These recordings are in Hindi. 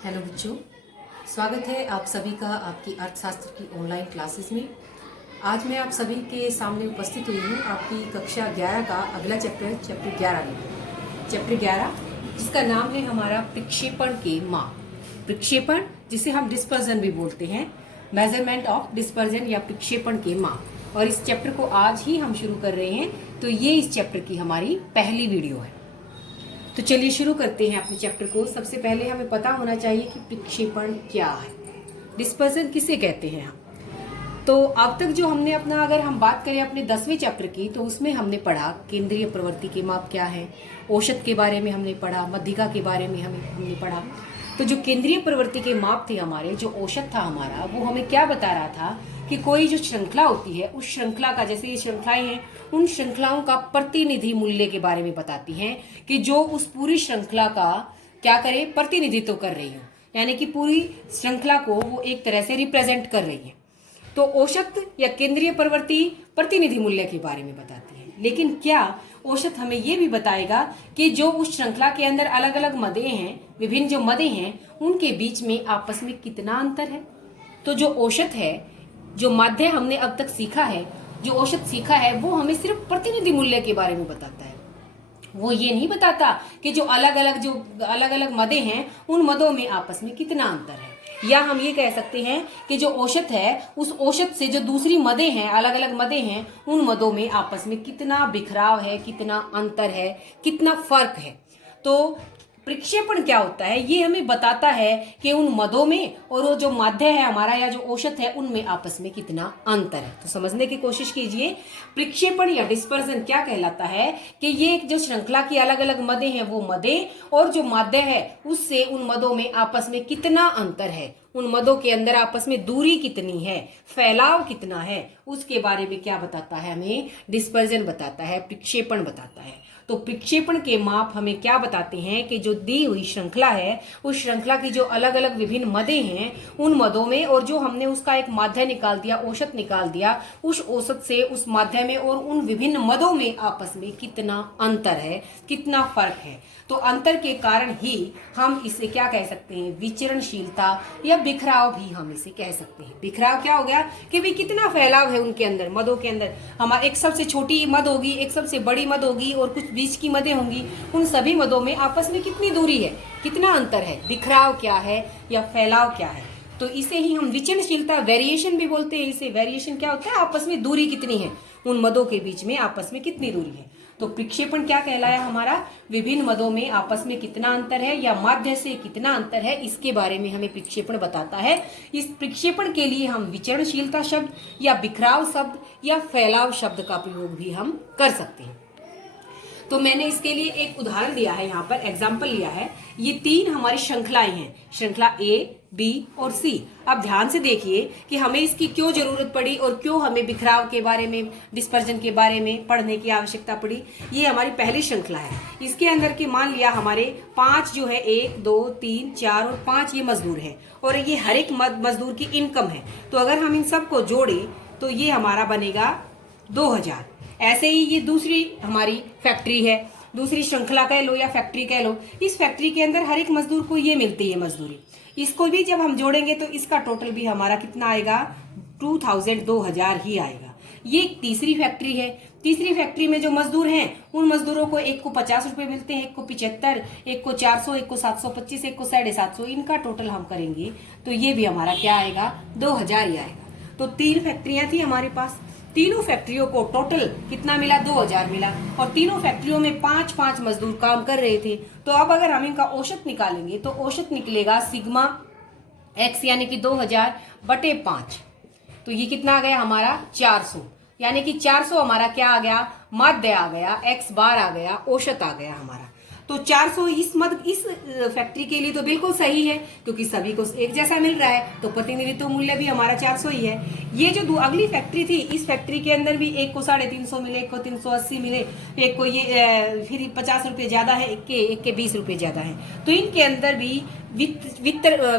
हेलो बच्चों, स्वागत है आप सभी का आपकी अर्थशास्त्र की ऑनलाइन क्लासेस में। आज मैं आप सभी के सामने उपस्थित हुई हूँ आपकी कक्षा 11 का अगला चैप्टर 11 में। चैप्टर 11 जिसका नाम है हमारा प्रक्षेपण के माप। प्रक्षेपण जिसे हम डिस्पर्जन भी बोलते हैं, मेजरमेंट ऑफ डिस्पर्जन या प्रक्षेपण के माप। और इस चैप्टर को आज ही हम शुरू कर रहे हैं, तो ये इस चैप्टर की हमारी पहली वीडियो है। तो चलिए शुरू करते हैं अपने चैप्टर को। सबसे पहले हमें पता होना चाहिए कि प्रक्षेपण क्या है, डिस्पर्जन किसे कहते हैं हम। तो अब तक जो हमने अपना, अगर हम बात करें अपने 10वें चैप्टर की, तो उसमें हमने पढ़ा केंद्रीय प्रवृत्ति के माप क्या है, औसत के बारे में हमने पढ़ा, मध्यिका के बारे में हमने पढ़ा। तो जो केंद्रीय प्रवृत्ति के माप थे हमारे, जो औसत था हमारा, वो हमें क्या बता रहा था कि कोई जो श्रृंखला होती है, उस श्रृंखला का, जैसे ये श्रृंखलाएं हैं, उन श्रृंखलाओं का प्रतिनिधि मूल्य के बारे में बताती हैं कि जो उस पूरी श्रृंखला का क्या करे, प्रतिनिधित्व कर रही हो, यानी कि पूरी श्रृंखला को वो एक तरह से रिप्रेजेंट कर रही है। तो औसत या केंद्रीय प्रवृत्ति प्रतिनिधि मूल्य के बारे में बताती है। लेकिन क्या औसत हमें ये भी बताएगा कि जो उस श्रृंखला के अंदर अलग अलग मदे हैं, विभिन्न जो मदे हैं, उनके बीच में आपस में कितना अंतर है। तो जो औसत है, जो माध्य हमने अब तक सीखा है, जो औसत सीखा है, वो हमें सिर्फ प्रतिनिधि मूल्य के बारे में बताता है। वो ये नहीं बताता कि जो अलग अलग मदे हैं, उन मदों में आपस में कितना अंतर है। या हम ये कह सकते हैं कि जो औसत है, उस औसत से जो दूसरी मदे हैं, अलग अलग मदे हैं, उन मदों में आपस में कितना बिखराव है, कितना अंतर है, कितना फर्क है। तो प्रक्षेपण क्या होता है, ये हमें बताता है कि उन मदों में और वो जो माध्य है हमारा या जो औसत है, उनमें आपस में कितना अंतर है। तो समझने की कोशिश कीजिए, प्रक्षेपण या डिस्पर्जन क्या कहलाता है कि ये जो श्रृंखला की अलग अलग मदे हैं, वो मदे और जो माध्य है, उससे उन मदों में आपस में कितना अंतर है, उन मदों के अंदर आपस में दूरी कितनी है, फैलाव कितना है, उसके बारे में क्या बताता है, हमें डिस्पर्जन बताता है, प्रक्षेपण बताता है। तो प्रक्षेपण के माप हमें क्या बताते हैं कि जो दी हुई श्रृंखला है, उस श्रृंखला की जो अलग अलग विभिन्न मदे हैं, उन मदों में, और जो हमने उसका एक माध्य निकाल दिया, औसत निकाल दिया, उस औसत से उस माध्य में और उन विभिन्न मदों में आपस में कितना अंतर है, कितना फर्क है। तो अंतर के कारण ही हम इसे क्या कह सकते हैं, विचरणशीलता या बिखराव भी हम इसे कह सकते हैं। बिखराव क्या हो गया कि भाई कितना फैलाव है उनके अंदर, मदों के अंदर। हमारा एक सबसे छोटी मद होगी, एक सबसे बड़ी मद होगी, और कुछ बीच की मदें होंगी। उन सभी मदों में आपस में कितनी दूरी है, कितना अंतर है, बिखराव क्या है या फैलाव क्या है। तो इसे ही हम विचरणशीलता, वेरिएशन भी बोलते हैं। इसे वेरिएशन क्या होता है, आपस में दूरी कितनी है, उन मदों के बीच में आपस में कितनी दूरी है। तो प्रक्षेपण क्या कहलाया हमारा, विभिन्न मदों में आपस में कितना अंतर है या माध्य से कितना अंतर है, इसके बारे में हमें प्रक्षेपण बताता है। इस प्रक्षेपण के लिए हम विचरणशीलता शब्द या बिखराव शब्द या फैलाव शब्द का प्रयोग भी हम कर सकते हैं। तो मैंने इसके लिए एक उदाहरण दिया है, यहाँ पर एग्जाम्पल लिया है। ये तीन हमारी श्रृंखलाएं हैं, श्रृंखला ए, बी और सी। अब ध्यान से देखिए कि हमें इसकी क्यों जरूरत पड़ी और क्यों हमें बिखराव के बारे में, डिस्पर्जन के बारे में पढ़ने की आवश्यकता पड़ी। ये हमारी पहली श्रृंखला है। इसके अंदर के मान लिया हमारे 5 जो है, 1 2 3 4 और 5 ये मजदूर है, और ये हर एक मजदूर की इनकम है। तो अगर हम इन सबको जोड़े तो ये हमारा बनेगा 2000। ऐसे ही ये दूसरी हमारी फैक्ट्री है, दूसरी श्रृंखला कह लो या फैक्ट्री कह लो। इस फैक्ट्री के अंदर हर एक मजदूर को ये मिलती है मजदूरी। इसको भी जब हम जोड़ेंगे तो इसका टोटल भी हमारा कितना आएगा, 2000 ही आएगा। ये तीसरी फैक्ट्री है। तीसरी फैक्ट्री में जो मजदूर हैं, उन मजदूरों को एक को 50 रुपए मिलते हैं, एक को 75, एक को 400, एक को 725, एक को 750। इनका टोटल हम करेंगे तो ये भी हमारा क्या आएगा, 2000 ही आएगा। तो 3 फैक्ट्रियां थी हमारे पास। तीनों फैक्ट्रियों को टोटल कितना मिला, 2000 मिला, और तीनों फैक्ट्रियों में 5-5 मजदूर काम कर रहे थे। तो अब अगर हम इनका औसत निकालेंगे तो औसत निकलेगा सिग्मा x यानी कि 2000/5। तो ये कितना आ गया हमारा, 400। यानी कि 400 हमारा क्या आ गया, माध्य आ गया, x बार आ गया, औसत आ गया हमारा। तो 400 इस फैक्ट्री के लिए तो बिल्कुल सही है, क्योंकि सभी को एक जैसा मिल रहा है, तो प्रतिनिधित्व मूल्य भी हमारा 400 ही है। ये जो अगली फैक्ट्री थी, इस फैक्ट्री के अंदर भी एक को 350 मिले, एक को 380 मिले, एक को ये फिर 50 रुपए ज्यादा है, एक के 20 रुपए ज्यादा है। तो इनके अंदर भी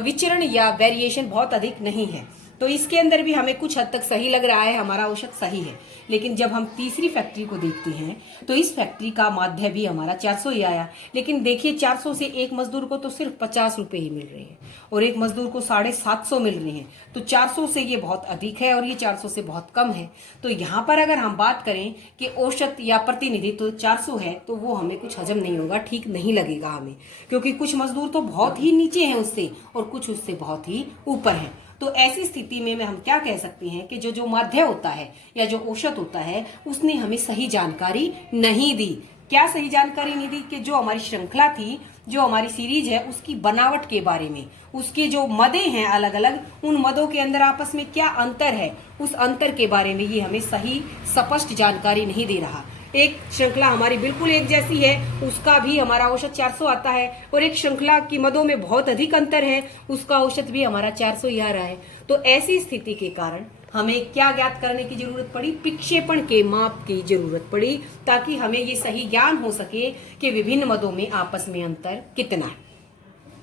विचरण या वेरिएशन बहुत अधिक नहीं है। तो इसके अंदर भी हमें कुछ हद तक सही लग रहा है, हमारा औसत सही है। लेकिन जब हम तीसरी फैक्ट्री को देखते हैं तो इस फैक्ट्री का माध्य भी हमारा 400 ही आया। लेकिन देखिए 400 से एक मजदूर को तो सिर्फ 50 रुपए ही मिल रहे हैं और एक मजदूर को 750 मिल रहे हैं। तो 400 से ये बहुत अधिक है और ये 400 से बहुत कम है। तो यहाँ पर अगर हम बात करें कि औसत या प्रतिनिधि तो 400 है, तो वो हमें कुछ हजम नहीं होगा, ठीक नहीं लगेगा हमें, क्योंकि कुछ मजदूर तो बहुत ही नीचे हैं उससे और कुछ उससे बहुत ही ऊपर हैं। तो ऐसी स्थिति में हम क्या कह सकते हैं कि जो माध्य होता है या जो औसत होता है उसने हमें सही जानकारी नहीं दी। क्या सही जानकारी नहीं दी? कि जो हमारी श्रृंखला थी, जो हमारी सीरीज है, उसकी बनावट के बारे में, उसके जो मदे हैं अलग अलग, उन मदों के अंदर आपस में क्या अंतर है, उस अंतर के बारे में ये हमें सही स्पष्ट जानकारी नहीं दे रहा। एक श्रृंखला हमारी बिल्कुल एक जैसी है, उसका भी हमारा औसत 400 आता है, और एक श्रृंखला की मदों में बहुत अधिक अंतर है, उसका औसत भी हमारा 400 ही आ रहा है। तो ऐसी स्थिति के कारण हमें क्या ज्ञात करने की जरूरत पड़ी? प्रक्षेपण के माप की जरूरत पड़ी, ताकि हमें ये सही ज्ञान हो सके कि विभिन्न मदों में आपस में अंतर कितना है।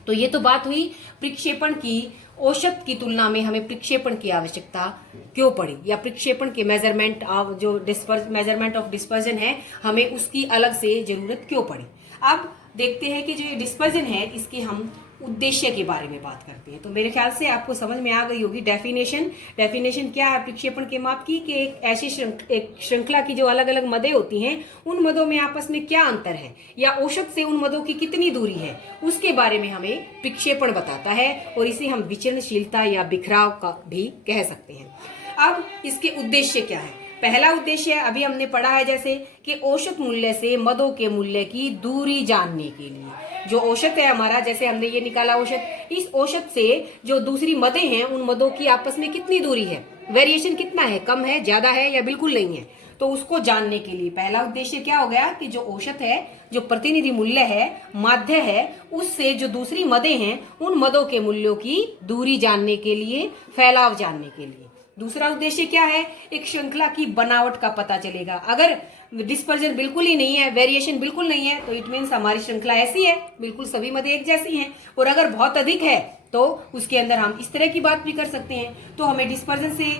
तो ये तो बात हुई प्रक्षेपण की। औसत की तुलना में हमें प्रक्षेपण की आवश्यकता क्यों पड़ी, या प्रक्षेपण के मेजरमेंट ऑफ जो मेजरमेंट ऑफ डिस्पर्जन है, हमें उसकी अलग से जरूरत क्यों पड़ी। अब देखते हैं कि जो ये डिस्पर्जन है इसके हम उद्देश्य के बारे में बात करते हैं। तो मेरे ख्याल से आपको समझ में आ गई होगी डेफिनेशन क्या है प्रक्षेपण के माप की, कि एक ऐसी श्रृंखला की जो अलग अलग मदें होती हैं, उन मदों में आपस में क्या अंतर है, या औसत से उन मदों की कितनी दूरी है, उसके बारे में हमें प्रक्षेपण बताता है, और इसे हम विचलनशीलता या बिखराव का भी कह सकते हैं। अब इसके उद्देश्य क्या है? पहला उद्देश्य अभी हमने पढ़ा है जैसे कि औसत मूल्य से मदों के मूल्य की दूरी जानने के लिए। जो औसत है हमारा, जैसे हमने ये निकाला औसत, इस औसत से जो दूसरी मदें हैं उन मदों की आपस में कितनी दूरी है, वेरिएशन कितना है, कम है, ज्यादा है या बिल्कुल नहीं है, तो उसको जानने के लिए पहला उद्देश्य क्या हो गया कि जो औसत है, जो प्रतिनिधि मूल्य है, माध्य है, उससे जो दूसरी मदें हैं उन मदों के मूल्यों की दूरी जानने के लिए, फैलाव जानने के लिए। दूसरा उद्देश्य क्या है? एक श्रृंखला की बनावट का पता चलेगा। अगर डिस्पर्जन बिल्कुल ही नहीं है, वेरिएशन बिल्कुल नहीं है, तो इट मीन्स हमारी श्रृंखला ऐसी है, बिल्कुल सभी मदें एक जैसी हैं। और अगर बहुत अधिक है तो उसके अंदर हम इस तरह की बात भी कर सकते हैं। तो हमें डिस्पर्जन से,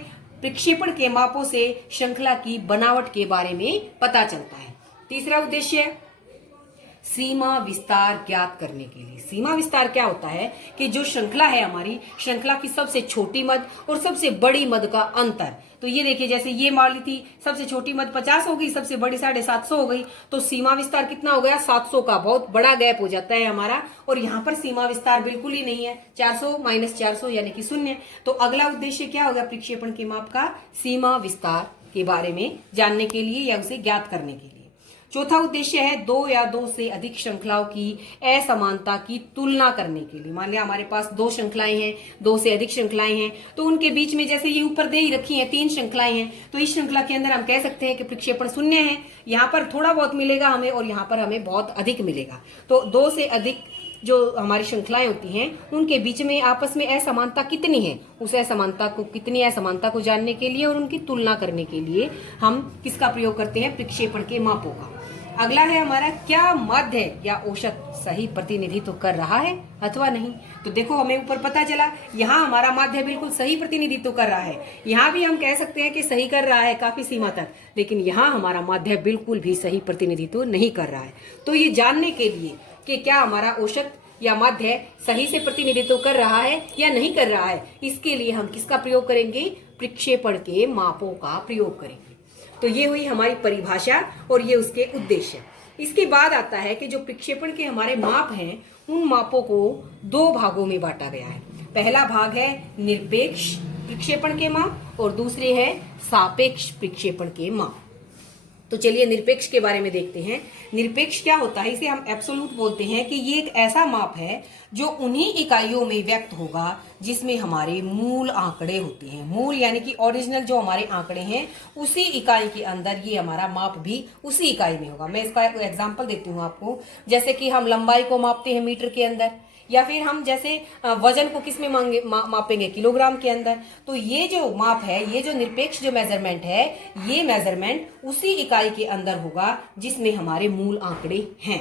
प्रक्षेपण के मापों से श्रृंखला की बनावट के बारे में पता चलता है। तीसरा उद्देश्य सीमा विस्तार ज्ञात करने के लिए। सीमा विस्तार क्या होता है कि जो श्रृंखला है हमारी, श्रृंखला की सबसे छोटी मद और सबसे बड़ी मद का अंतर। तो ये देखिए, जैसे ये मान ली थी, सबसे छोटी मद 50 हो गई, सबसे बड़ी 750 हो गई, तो सीमा विस्तार कितना हो गया? 700 का बहुत बड़ा गैप हो जाता है हमारा। और यहाँ पर सीमा विस्तार बिल्कुल ही नहीं है, 400 माइनस 400 यानी कि 0। तो अगला उद्देश्य क्या होगा प्रक्षेपण के माप का? सीमा विस्तार के बारे में जानने के लिए या उसे ज्ञात करने के लिए। चौथा उद्देश्य है दो या दो से अधिक श्रृंखलाओं की असमानता की तुलना करने के लिए। मान लिया हमारे पास दो श्रृंखलाएं हैं, दो से अधिक श्रृंखलाएं हैं, तो उनके बीच में जैसे ये ऊपर दे ही रखी हैं 3 श्रृंखलाएं हैं, तो इस श्रृंखला के अंदर हम कह सकते हैं कि प्रक्षेपण 0 है। यहाँ पर थोड़ा बहुत मिलेगा हमें और यहाँ पर हमें बहुत अधिक मिलेगा। तो 2 से अधिक जो हमारी श्रृंखलाएं होती हैं उनके बीच में आपस में असमानता कितनी है, उस कितनी असमानता को जानने के लिए और उनकी तुलना करने के लिए हम किसका प्रयोग करते हैं? प्रक्षेपण के मापों का। अगला है हमारा, क्या माध्य या औसत सही प्रतिनिधित्व कर रहा है अथवा नहीं। तो देखो हमें ऊपर पता चला, यहाँ हमारा माध्य बिल्कुल सही प्रतिनिधित्व कर रहा है। यहाँ भी हम कह सकते हैं कि सही कर रहा है काफी सीमा तक, लेकिन यहाँ हमारा माध्य बिल्कुल भी सही प्रतिनिधित्व नहीं कर रहा है। तो ये जानने के लिए कि क्या हमारा औसत या माध्य सही से प्रतिनिधित्व कर रहा है या नहीं कर रहा है, इसके लिए हम किसका प्रयोग करेंगे? प्रक्षेपण के मापों का प्रयोग करेंगे। तो ये हुई हमारी परिभाषा और ये उसके उद्देश्य। इसके बाद आता है कि जो प्रक्षेपण के हमारे माप हैं उन मापों को 2 भागों में बांटा गया है। पहला भाग है निरपेक्ष प्रक्षेपण के माप और दूसरे है सापेक्ष प्रक्षेपण के माप। तो चलिए निरपेक्ष के बारे में देखते हैं। निरपेक्ष क्या होता है? इसे हम एब्सोल्यूट बोलते हैं कि ये एक ऐसा माप है जो उन्हीं इकाइयों में व्यक्त होगा जिसमें हमारे मूल आंकड़े होते हैं। मूल यानी कि ओरिजिनल जो हमारे आंकड़े हैं उसी इकाई के अंदर ये हमारा माप भी उसी इकाई में होगा। मैं इसका एक एग्जांपल देती हूँ आपको। जैसे कि हम लंबाई को मापते हैं मीटर के अंदर, या फिर हम जैसे वजन को किस में मापेंगे? किलोग्राम के अंदर। तो ये जो माप है, ये जो निरपेक्ष जो मेजरमेंट है, ये मेजरमेंट उसी इकाई के अंदर होगा जिसमें हमारे मूल आंकड़े हैं।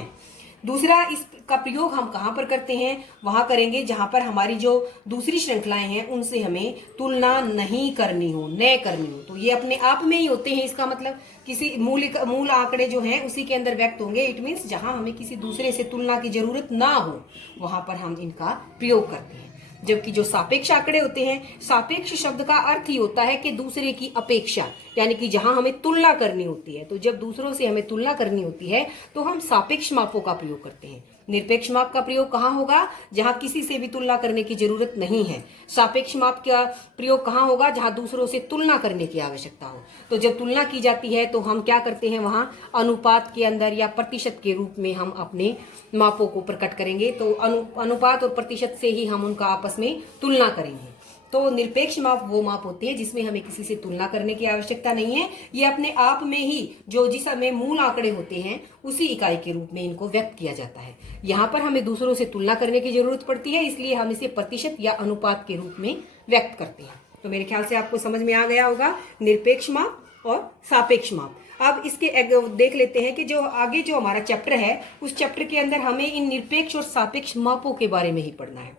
दूसरा, इसका प्रयोग हम कहाँ पर करते हैं, वहां करेंगे जहां पर हमारी जो दूसरी श्रृंखलाएं हैं उनसे हमें तुलना नहीं करनी हो, न करनी हो। तो ये अपने आप में ही होते हैं, इसका मतलब किसी मूल आंकड़े जो हैं उसी के अंदर व्यक्त होंगे। इट मीन्स जहां हमें किसी दूसरे से तुलना की जरूरत ना हो वहां पर हम इनका प्रयोग करते हैं। जबकि जो सापेक्ष आंकड़े होते हैं, सापेक्ष शब्द का अर्थ ही होता है कि दूसरे की अपेक्षा, यानी कि जहां हमें तुलना करनी होती है। तो जब दूसरों से हमें तुलना करनी होती है तो हम सापेक्ष मापों का प्रयोग करते हैं। निरपेक्ष माप का प्रयोग कहाँ होगा, जहां किसी से भी तुलना करने की जरूरत नहीं है। सापेक्ष माप का प्रयोग कहाँ होगा, जहां दूसरों से तुलना करने की आवश्यकता हो। तो जब तुलना की जाती है तो हम क्या करते हैं, वहां अनुपात के अंदर या प्रतिशत के रूप में हम अपने मापों को प्रकट करेंगे। तो अनुपात और प्रतिशत से ही हम उनका आपस में तुलना करेंगे। तो निरपेक्ष माप वो माप होते हैं जिसमें हमें किसी से तुलना करने की आवश्यकता नहीं है। ये अपने आप में ही जिस हमें मूल आंकड़े होते हैं उसी इकाई के रूप में इनको व्यक्त किया जाता है। यहाँ पर हमें दूसरों से तुलना करने की जरूरत पड़ती है, इसलिए हम इसे प्रतिशत या अनुपात के रूप में व्यक्त करते हैं। तो मेरे ख्याल से आपको समझ में आ गया होगा निरपेक्ष माप और सापेक्ष माप। अब इसके देख लेते हैं कि जो आगे जो हमारा चैप्टर है उस चैप्टर के अंदर हमें इन निरपेक्ष और सापेक्ष मापों के बारे में ही पढ़ना है।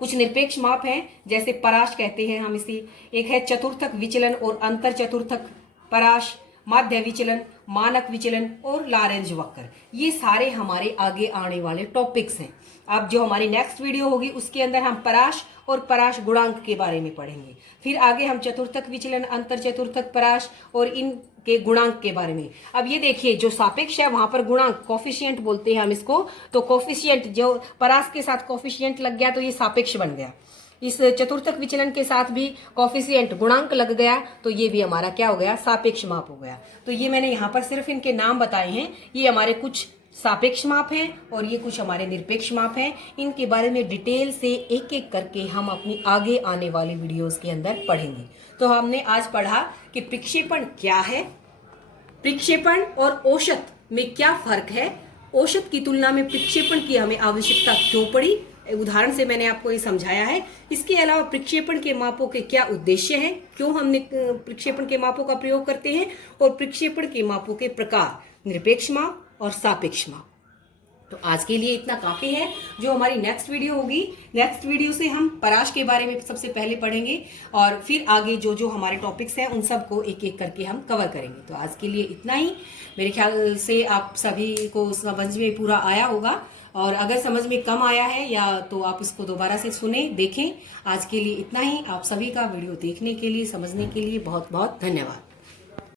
कुछ निरपेक्ष माप हैं, जैसे पराश कहते हैं हम इसे। एक है चतुर्थक विचलन और अंतर चतुर्थक पराश, माध्य विचलन, मानक विचलन और लॉरेंज वक्र। ये सारे हमारे आगे आने वाले टॉपिक्स हैं। अब जो हमारी नेक्स्ट वीडियो होगी उसके अंदर हम पराश और पराश गुणांक के बारे में पढ़ेंगे। फिर आगे हम चतुर्थक विचलन, अंतर चतुर्थक पराश और इन के गुणांक के बारे में। अब ये देखिए, जो सापेक्ष है वहां पर गुणांक, कोफिशिएंट बोलते हैं हम इसको। तो कोफिशिएंट जो परास के साथ कोफिशिएंट लग गया तो ये सापेक्ष बन गया। इस चतुर्थक विचलन के साथ भी कोफिशिएंट गुणांक लग गया तो ये भी हमारा क्या हो गया, सापेक्ष माप हो गया। तो ये मैंने यहाँ पर सिर्फ इनके नाम बताए हैं। ये हमारे कुछ सापेक्ष माप हैं और ये कुछ हमारे निरपेक्ष माप हैं। इनके बारे में डिटेल से एक एक करके हम अपनी आगे आने वाली वीडियोस के अंदर पढ़ेंगे। तो हमने आज पढ़ा कि प्रक्षेपण क्या है, प्रक्षेपण और औसत में क्या फर्क है, औसत की तुलना में प्रक्षेपण की हमें आवश्यकता क्यों पड़ी, उदाहरण से मैंने आपको ये समझाया है। इसके अलावा प्रक्षेपण के मापों के क्या उद्देश्य हैं, क्यों हमने प्रक्षेपण के मापों का प्रयोग करते हैं, और प्रक्षेपण के मापों के प्रकार, निरपेक्ष माप और सापेक्ष माप। तो आज के लिए इतना काफी है। जो हमारी नेक्स्ट वीडियो होगी, नेक्स्ट वीडियो से हम पराश के बारे में सबसे पहले पढ़ेंगे और फिर आगे जो जो हमारे टॉपिक्स हैं उन सब को एक एक करके हम कवर करेंगे। तो आज के लिए इतना ही। मेरे ख्याल से आप सभी को समझ में पूरा आया होगा, और अगर समझ में कम आया है या तो आप इसको दोबारा से सुने, देखें। आज के लिए इतना ही। आप सभी का वीडियो देखने के लिए, समझने के लिए बहुत बहुत धन्यवाद।